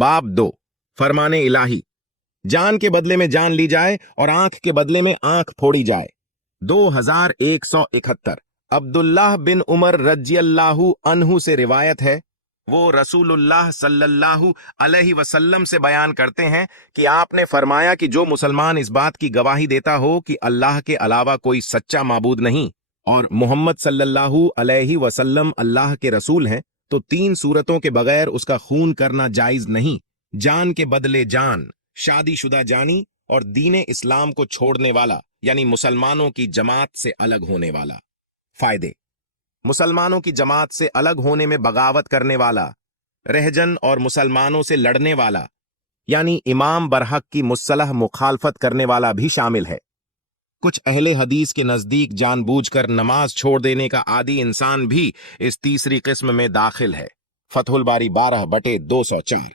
बाब 2 फरमाने इलाही, जान के बदले में जान ली जाए और आंख के बदले में आंख फोड़ी जाए। 2171 अब्दुल्लाह बिन उमर रज़ियल्लाहु अन्हु से रिवायत है, वो रसूलुल्लाह सल्लल्लाहु अलैहि वसल्लम से बयान करते हैं कि आपने फरमाया कि जो मुसलमान इस बात की गवाही देता हो कि अल्लाह के अलावा कोई सच्चा माबूद नहीं और मोहम्मद सल्लल्लाहु अलैहि वसल्लम अल्लाह के रसूल हैं, तो 3 सूरतों के बगैर उसका खून करना जायज नहीं। जान के बदले जान, शादीशुदा जानी और दीने इस्लाम को छोड़ने वाला यानी मुसलमानों की जमात से अलग होने वाला। फायदे: मुसलमानों की जमात से अलग होने में बगावत करने वाला, रहजन और मुसलमानों से लड़ने वाला यानी इमाम बरहक की मुस्सलह मुखालफत करने वाला भी शामिल है। कुछ अहले हदीस के नजदीक जानबूझकर नमाज छोड़ देने का आदी इंसान भी इस तीसरी किस्म में दाखिल है। फतहुल बारी 12/204।